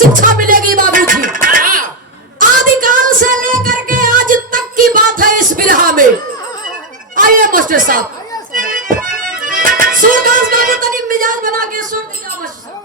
शिक्षा मिलेगी बाबूजी। आदिकाल से लेकर के आज तक की बात है इस बिरहा में। आइए मास्टर साहब, सूरदास बाबू तनी मिजाज बना के सुन दिया मास्टर साहब।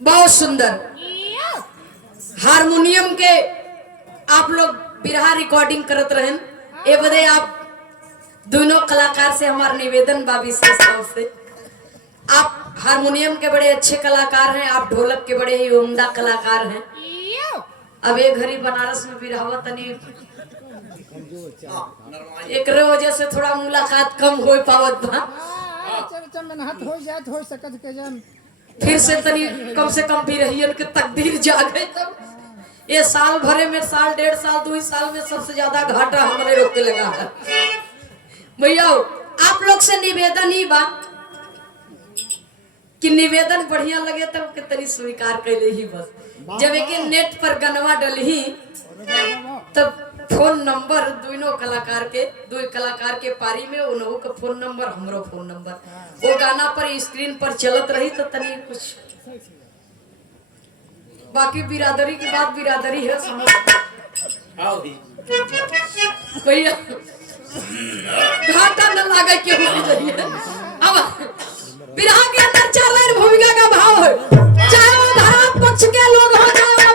बहुत सुंदर हारमोनियम के आप लोग बिरहा रिकॉर्डिंग करत रहन। ए बदे आप दोनों कलाकार से हमारा निवेदन बा विशेष तौर से, आप हारमोनियम के बड़े अच्छे कलाकार हैं, आप ढोलक के बड़े ही उम्दा कलाकार हैं। अब एक घड़ी बनारस में बिरहा तनी एक वजह से थोड़ा मुलाकात कम हो पावत बा। फिर से तनी कम से कम बिरहियन के तकदीर जागे। तब ये साल भरे में साल 1.5 साल 2 साल में सबसे ज्यादा घाटा हमारे रोके लगा है। भैया आप लोग से निवेदन ही बा कि निवेदन बढ़िया लगे तब के तनी स्वीकार कैले ही बस। जब एक नेट पर गनवा डलही तब फोन नंबर दोनों कलाकार के पारी में उन्हों का फोन नंबर हमरो फोन नंबर वो गाना पर स्क्रीन पर चलत रही तो तनी कुछ बाकी बिरादरी की बात बिरादरी है समझ भैया घाटा न लागे के हो जाइए। अब बिरहा के अंदर 4 लाइन